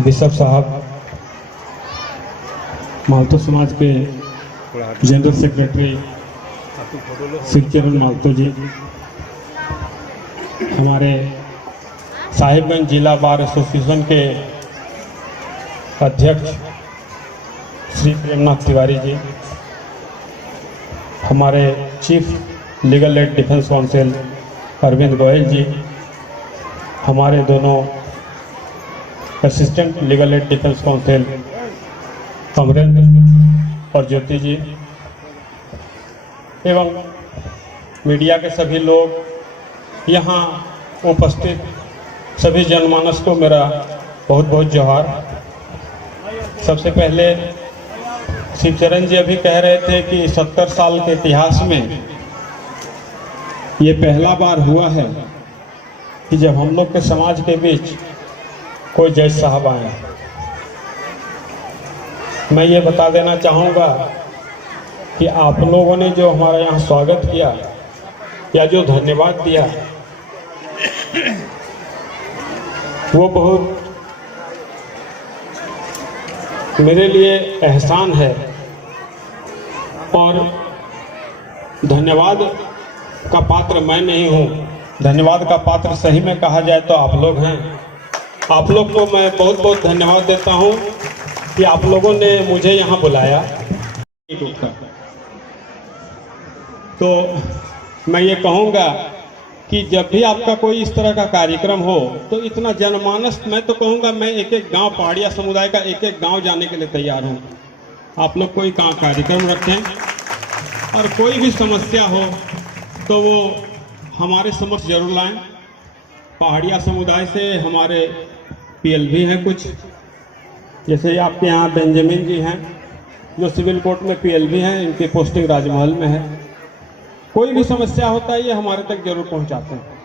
Bishop साहब, मालतो समाज के जनरल सेक्रेटरी शिवचरण मालतो जी, हमारे साहिबगंज जिला बार एसोसिएशन के अध्यक्ष श्री प्रेमनाथ तिवारी जी, हमारे chief legal aid defence counsel Arvind Goyal ji, हमारे दोनों assistant legal aid defence counsel Amrendra और ज्योति जी, एवं मीडिया के सभी लोग, यहाँ उपस्थित सभी जनमानस को मेरा बहुत बहुत जोहार। सबसे पहले शिवचरण जी अभी कह रहे थे कि 70 साल के इतिहास में ये पहला बार हुआ है कि जब हम लोग के समाज के बीच कोई जज साहब आए। मैं ये बता देना चाहूँगा कि आप लोगों ने जो हमारा यहाँ स्वागत किया या जो धन्यवाद दिया, वो बहुत मेरे लिए एहसान है। और धन्यवाद का पात्र मैं नहीं हूँ, धन्यवाद का पात्र सही में कहा जाए तो आप लोग हैं। आप लोग को मैं बहुत बहुत धन्यवाद देता हूँ कि आप लोगों ने मुझे यहाँ बुलाया। तो मैं ये कहूँगा कि जब भी आपका कोई इस तरह का कार्यक्रम हो तो इतना जनमानस, मैं तो कहूँगा मैं एक एक गांव, पहाड़िया समुदाय का एक एक गांव जाने के लिए तैयार हूँ। आप लोग कोई कार्यक्रम रखें और कोई भी समस्या हो तो वो हमारे समक्ष जरूर लाएं। पहाड़िया समुदाय से हमारे पीएलवी हैं कुछ, जैसे आपके यहाँ बेंजामिन जी हैं जो सिविल कोर्ट में पीएलवी हैं, इनकी पोस्टिंग राजमहल में है। कोई भी समस्या होता है ये हमारे तक जरूर पहुंचाते हैं।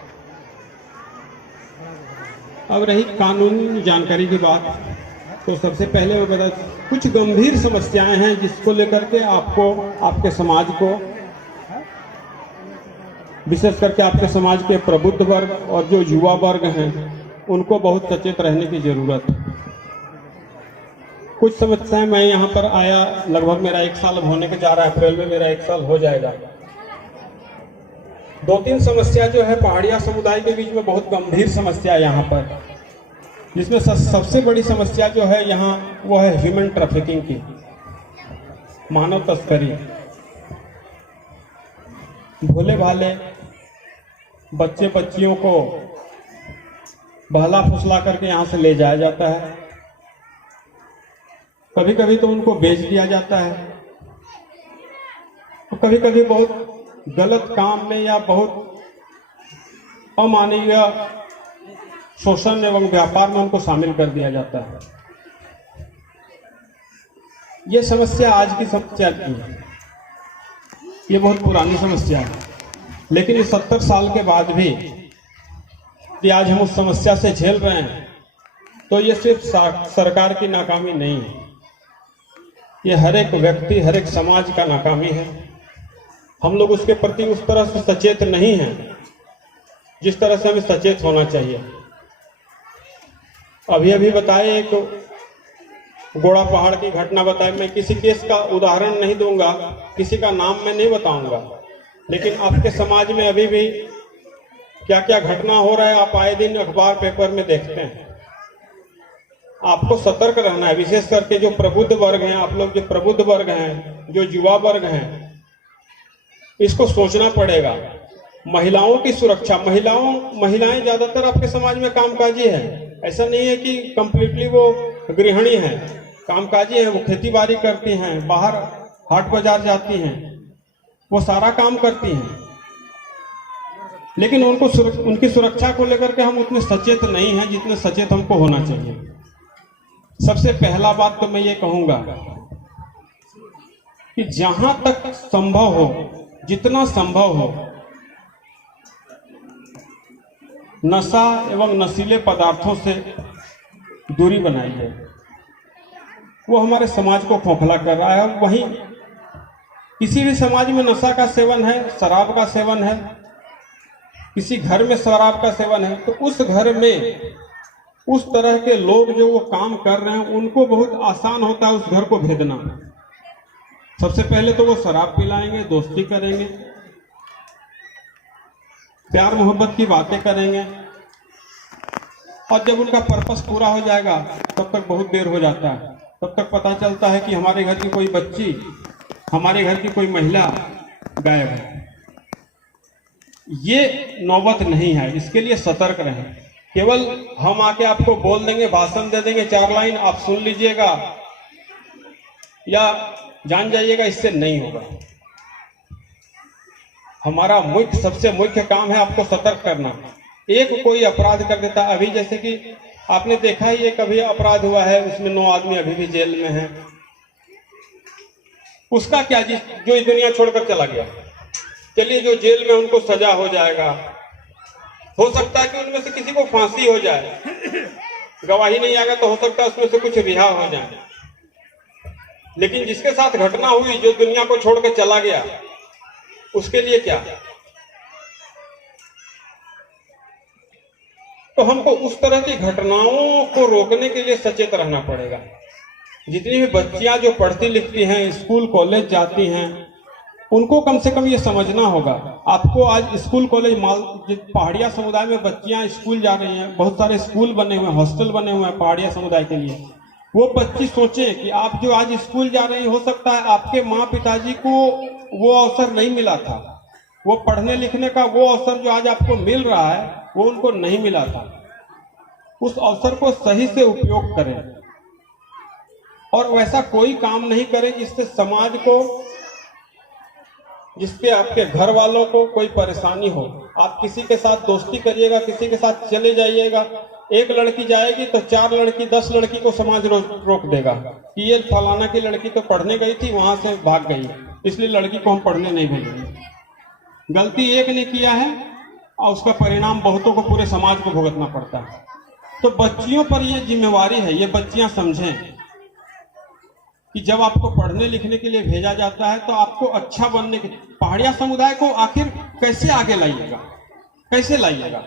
अब रही कानूनी जानकारी की बात, तो सबसे पहले मैं बता, कुछ गंभीर समस्याएं हैं जिसको लेकर के आपको, आपके समाज को, विशेष करके आपके समाज के प्रबुद्ध वर्ग और जो युवा वर्ग हैं उनको बहुत सचेत रहने की जरूरत है। कुछ समस्याएं, मैं यहाँ पर आया, लगभग मेरा 1 साल होने के जा रहा है, अप्रैल में मेरा 1 साल हो जाएगा। 2-3 समस्या जो है पहाड़िया समुदाय के बीच में बहुत गंभीर समस्या यहाँ पर, जिसमें सबसे बड़ी समस्या जो है यहाँ वो है ह्यूमन ट्रैफिकिंग की, मानव तस्करी। भोले भाले बच्चे बच्चियों को बहला फुसला करके यहाँ से ले जाया जाता है, कभी कभी तो उनको बेच दिया जाता है, तो कभी कभी बहुत गलत काम में या बहुत अमानवीय शोषण एवं व्यापार में उनको शामिल कर दिया जाता है। ये समस्या आज की समस्या नहीं है, ये बहुत पुरानी समस्या है, लेकिन इस 70 साल के बाद भी कि आज हम उस समस्या से झेल रहे हैं, तो ये सिर्फ सरकार की नाकामी नहीं है, ये हर एक व्यक्ति, हर एक समाज का नाकामी है। हम लोग उसके प्रति उस तरह से सचेत नहीं हैं जिस तरह से हमें सचेत होना चाहिए। अभी अभी बताए, एक गोड़ा पहाड़ की घटना बताई। मैं किसी केस का उदाहरण नहीं दूंगा, किसी का नाम मैं नहीं बताऊंगा, लेकिन आपके समाज में अभी भी क्या क्या घटना हो रहा है आप आए दिन अखबार पेपर में देखते हैं। आपको सतर्क रहना है, विशेष करके जो प्रबुद्ध वर्ग हैं, आप लोग जो प्रबुद्ध वर्ग हैं, जो युवा वर्ग हैं, इसको सोचना पड़ेगा। महिलाओं की सुरक्षा, महिलाएं ज्यादातर आपके समाज में कामकाजी है, ऐसा नहीं है कि कंप्लीटली वो गृहिणी हैं, कामकाजी हैं, वो खेती बाड़ी करती हैं, बाहर हाट बाजार जाती हैं, वो सारा काम करती हैं, लेकिन उनकी सुरक्षा को लेकर के हम उतने सचेत नहीं हैं जितने सचेत हमको होना चाहिए। सबसे पहला बात तो मैं ये कहूंगा कि जहां तक संभव हो, जितना संभव हो, नशा एवं नशीले पदार्थों से दूरी बनाइए। वो हमारे समाज को खोखला कर रहा है। वहीं किसी भी समाज में नशा का सेवन है, शराब का सेवन है, किसी घर में शराब का सेवन है, तो उस घर में उस तरह के लोग जो वो काम कर रहे हैं उनको बहुत आसान होता है उस घर को भेदना। सबसे पहले तो वो शराब पिलाएंगे, दोस्ती करेंगे, प्यार मोहब्बत की बातें करेंगे, और जब उनका पर्पस पूरा हो जाएगा तब तक बहुत देर हो जाता है। तब तक पता चलता है कि हमारे घर की कोई बच्ची, हमारे घर की कोई महिला गायब है। ये नौबत नहीं है, इसके लिए सतर्क रहें। केवल हम आके आपको बोल देंगे, भाषण दे देंगे 4 लाइन, आप सुन लीजिएगा या जान जाइएगा, इससे नहीं होगा। हमारा सबसे मुख्य काम है आपको सतर्क करना। एक कोई अपराध कर देता, अभी जैसे कि आपने देखा ही एक अभी अपराध हुआ है, उसमें 9 आदमी अभी भी जेल में हैं। उसका क्या, जो इस दुनिया छोड़कर चला गया, चलिए जो जेल में उनको सजा हो जाएगा, हो सकता है कि उनमें से किसी को फांसी हो जाए, गवाही नहीं आएगा तो हो सकता है उसमें से कुछ रिहा हो जाए। लेकिन जिसके साथ घटना हुई, जो दुनिया को छोड़कर चला गया, उसके लिए क्या? तो हमको उस तरह की घटनाओं को रोकने के लिए सचेत रहना पड़ेगा। जितनी भी बच्चियां जो पढ़ती लिखती हैं, स्कूल कॉलेज जाती हैं, उनको कम से कम ये समझना होगा। आपको आज स्कूल कॉलेज पहाड़िया समुदाय में बच्चियां स्कूल जा रही हैं, बहुत सारे स्कूल बने हुए हैं, हॉस्टल बने हुए हैं पहाड़िया समुदाय के लिए। वो बच्ची सोचे कि आप जो आज स्कूल जा रही, हो सकता है आपके माँ पिताजी को वो अवसर नहीं मिला था, वो पढ़ने लिखने का वो अवसर जो आज आपको मिल रहा है वो उनको नहीं मिला था। उस अवसर को सही से उपयोग करें और वैसा कोई काम नहीं करें जिससे समाज को, जिसके आपके घर वालों को कोई परेशानी हो। आप किसी के साथ दोस्ती करिएगा, किसी के साथ चले जाइएगा, एक लड़की जाएगी तो 4 लड़की 10 लड़की को समाज रोक देगा कि ये फलाना की लड़की तो पढ़ने गई थी, वहां से भाग गई, इसलिए लड़की को हम पढ़ने नहीं भेजेंगे। गलती एक ने किया है और उसका परिणाम बहुतों को, पूरे समाज को भुगतना पड़ता है। तो बच्चियों पर यह जिम्मेवारी है, ये बच्चियां समझें कि जब आपको पढ़ने लिखने के लिए भेजा जाता है तो आपको अच्छा बनने के, पहाड़िया समुदाय को आखिर कैसे आगे लाइएगा, कैसे लाइएगा?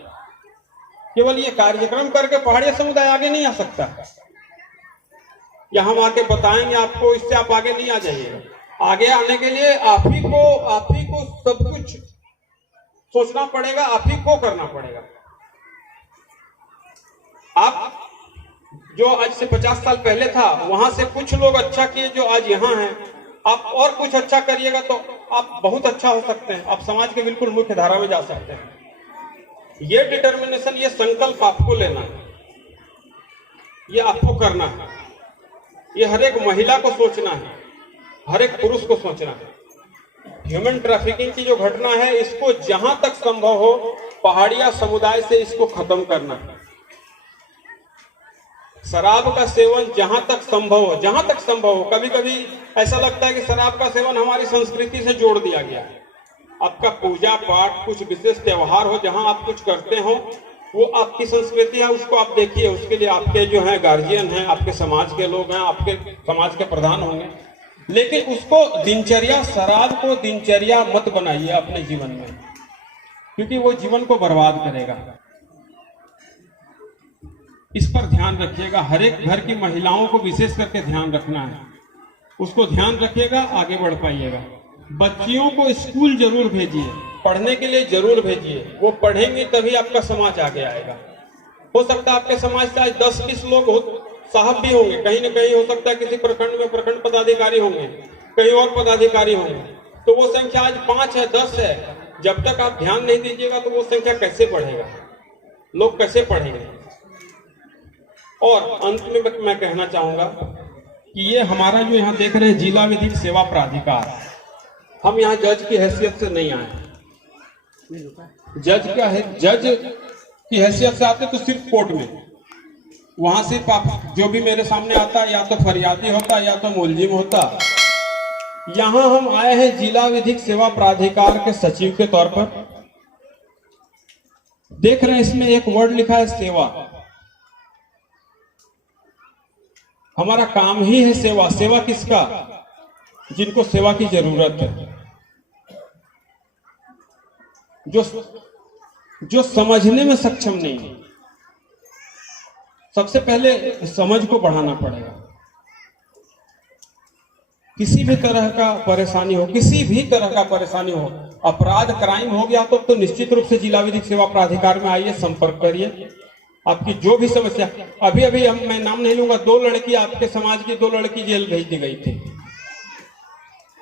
केवल ये कार्यक्रम करके पहाड़िया समुदाय आगे नहीं आ सकता, या हम आके बताएंगे आपको, इससे आप आगे नहीं आ जाइएगा। आगे आने के लिए आप ही को सब कुछ सोचना पड़ेगा, आप ही को करना पड़ेगा। आप जो आज से 50 साल पहले था, वहां से कुछ लोग अच्छा किए जो आज यहाँ हैं, आप और कुछ अच्छा करिएगा तो आप बहुत अच्छा हो सकते हैं, आप समाज के बिल्कुल मुख्य धारा में जा सकते हैं। ये डिटर्मिनेशन, ये संकल्प आपको लेना है, ये आपको करना है, ये हर एक महिला को सोचना है, हर एक पुरुष को सोचना है। ह्यूमन ट्रैफिकिंग की जो घटना है, इसको जहां तक संभव हो पहाड़िया समुदाय से इसको खत्म करना है। शराब का सेवन जहां तक संभव हो, कभी कभी ऐसा लगता है कि शराब का सेवन हमारी संस्कृति से जोड़ दिया गया है। आपका पूजा पाठ, कुछ विशेष त्योहार हो, जहां आप कुछ करते हो, वो आपकी संस्कृति है, उसको आप देखिए। उसके लिए आपके जो है गार्जियन हैं, आपके समाज के लोग हैं, आपके समाज के प्रधान होंगे, लेकिन उसको दिनचर्या, शराब को दिनचर्या मत बनाइए अपने जीवन में, क्योंकि वो जीवन को बर्बाद करेगा। इस पर ध्यान रखिएगा, हर एक घर की महिलाओं को विशेष करके ध्यान रखना है, उसको ध्यान रखिएगा, आगे बढ़ पाइएगा। बच्चियों को स्कूल जरूर भेजिए, पढ़ने के लिए जरूर भेजिए, वो पढ़ेंगे तभी आपका समाज आगे आएगा। हो सकता है आपके समाज से आज 10-20 लोग साहब भी होंगे, कहीं न कहीं हो सकता है किसी प्रखंड में प्रखंड पदाधिकारी होंगे, कहीं और पदाधिकारी होंगे, तो वो संख्या आज 5 है, 10 है। जब तक आप ध्यान नहीं दीजिएगा तो वो संख्या कैसे बढ़ेगा, लोग कैसे पढ़ेंगे? और अंत में मैं कहना चाहूंगा कि ये हमारा जो यहाँ देख रहे हैं जिला विधिक सेवा प्राधिकार, हम यहाँ जज की हैसियत से नहीं आए। जज की हैसियत से आते तो सिर्फ कोर्ट में, वहां सिर्फ आप जो भी मेरे सामने आता या तो फरियादी होता या तो मुलजिम होता। यहाँ हम आए हैं जिला विधिक सेवा प्राधिकार के सचिव के तौर पर। देख रहे हैं इसमें एक वर्ड लिखा है सेवा। हमारा काम ही है सेवा। सेवा किसका? जिनको सेवा की जरूरत है, जो समझने में सक्षम नहीं है। सबसे पहले समझ को बढ़ाना पड़ेगा। किसी भी तरह का परेशानी हो, किसी भी तरह का परेशानी हो, अपराध क्राइम हो गया तो निश्चित रूप से जिला विधिक सेवा प्राधिकार में आइए, संपर्क करिए। आपकी जो भी समस्या, अभी मैं नाम नहीं लूंगा, 2 लड़की आपके समाज की 2 लड़की जेल भेज दी गई थी।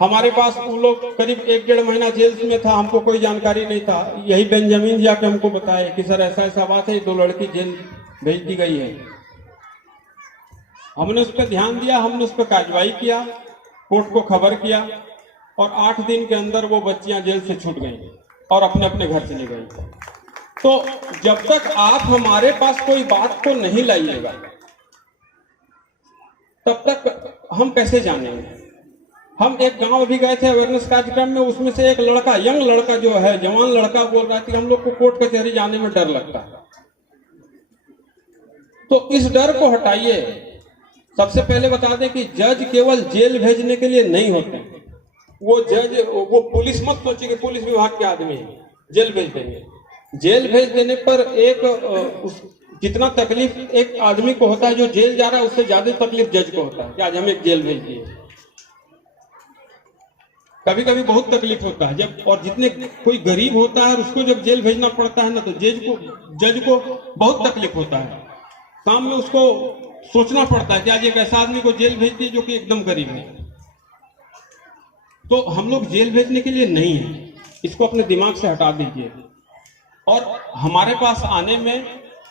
हमारे पास वो लोग करीब 1-1.5 महीना जेल में था, हमको कोई जानकारी नहीं था। यही बेंजामिन जाके हमको बताए कि सर ऐसा ऐसा बात है, 2 लड़की जेल भेज दी गई है। हमने उस पर ध्यान दिया, हमने उस पर कार्रवाई किया, कोर्ट को खबर किया और 8 दिन के अंदर वो बच्चियां जेल से छूट गई और अपने अपने घर चली गई। तो जब तक आप हमारे पास कोई बात को नहीं लाइएगा तब तक हम कैसे जानेंगे। हम एक गांव अभी गए थे अवेयरनेस कार्यक्रम में, उसमें से एक लड़का, यंग लड़का जो है, जवान लड़का बोल रहा था कि हम लोग को कोर्ट कचहरी जाने में डर लगता है। तो इस डर को हटाइए। सबसे पहले बता दें कि जज केवल जेल भेजने के लिए नहीं होते। वो पुलिस मत सोचिए कि पुलिस विभाग के आदमी है जेल भेज देंगे। जेल भेज देने पर जितना तकलीफ एक आदमी को होता है जो जेल जा रहा है, उससे ज्यादा तकलीफ जज को होता है कि आज हम एक जेल भेज दिए। कभी कभी बहुत तकलीफ होता है जब, और जितने कोई गरीब होता है उसको जब जेल भेजना पड़ता है ना, तो जज को बहुत तकलीफ होता है। शाम में उसको सोचना पड़ता है कि आज एक ऐसा आदमी को जेल भेज दिए जो कि एकदम गरीब है। तो हम लोग जेल भेजने के लिए नहीं है, इसको अपने दिमाग से हटा दीजिए। और हमारे पास आने में,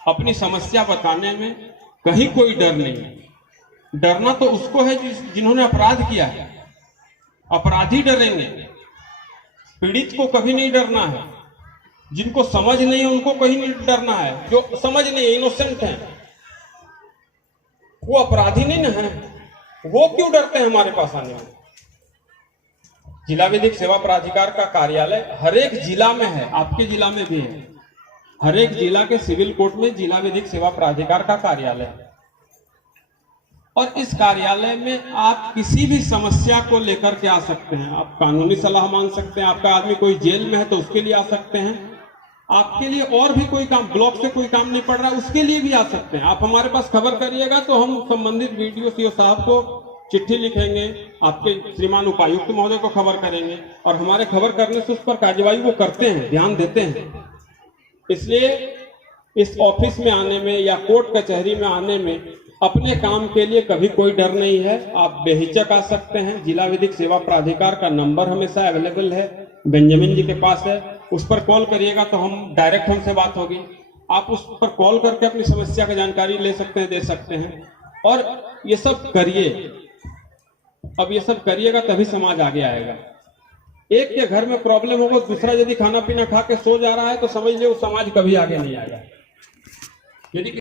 अपनी समस्या बताने में कहीं कोई डर नहीं है। डरना तो उसको है जिन्होंने अपराध किया है। अपराधी डरेंगे, पीड़ित को कभी नहीं डरना है। जिनको समझ नहीं है उनको कहीं नहीं डरना है। जो समझ नहीं, इनोसेंट है, वो अपराधी नहीं ना है, वो क्यों डरते हैं हमारे पास आने में। जिला विधिक सेवा प्राधिकार का कार्यालय हर एक जिला में है, आपके जिला में भी है। हर एक जिला के सिविल कोर्ट में जिला विधिक सेवा प्राधिकार का कार्यालय है। और इस कार्यालय में आप किसी भी समस्या को लेकर के आ सकते हैं। आप कानूनी सलाह मांग सकते हैं, आपका आदमी कोई जेल में है तो उसके लिए आ सकते हैं, आपके लिए और भी कोई काम, ब्लॉक से कोई काम नहीं पड़ रहा उसके लिए भी आ सकते हैं। आप हमारे पास खबर करिएगा तो हम संबंधित वीडियो सीओ साहब को चिट्ठी लिखेंगे, आपके श्रीमान उपायुक्त महोदय को खबर करेंगे और हमारे खबर करने से उस पर कार्यवाही वो करते हैं, ध्यान देते हैं। इसलिए इस ऑफिस में आने में या कोर्ट कचहरी में आने में अपने काम के लिए कभी कोई डर नहीं है। आप बेहिचक आ सकते हैं। जिला विधिक सेवा प्राधिकार का नंबर हमेशा अवेलेबल है, बेंजामिन जी के पास है, उस पर कॉल करिएगा तो हम डायरेक्ट हमसे बात होगी। आप उस पर कॉल करके अपनी समस्या की जानकारी ले सकते हैं, दे सकते हैं। और ये सब करिए। अब ये सब करिएगा तभी समाज आगे आएगा। एक के घर में प्रॉब्लम होगा, दूसरा यदि खाना पीना खा के सो जा रहा है तो समझ ले वो समाज कभी आगे नहीं आएगा। यदि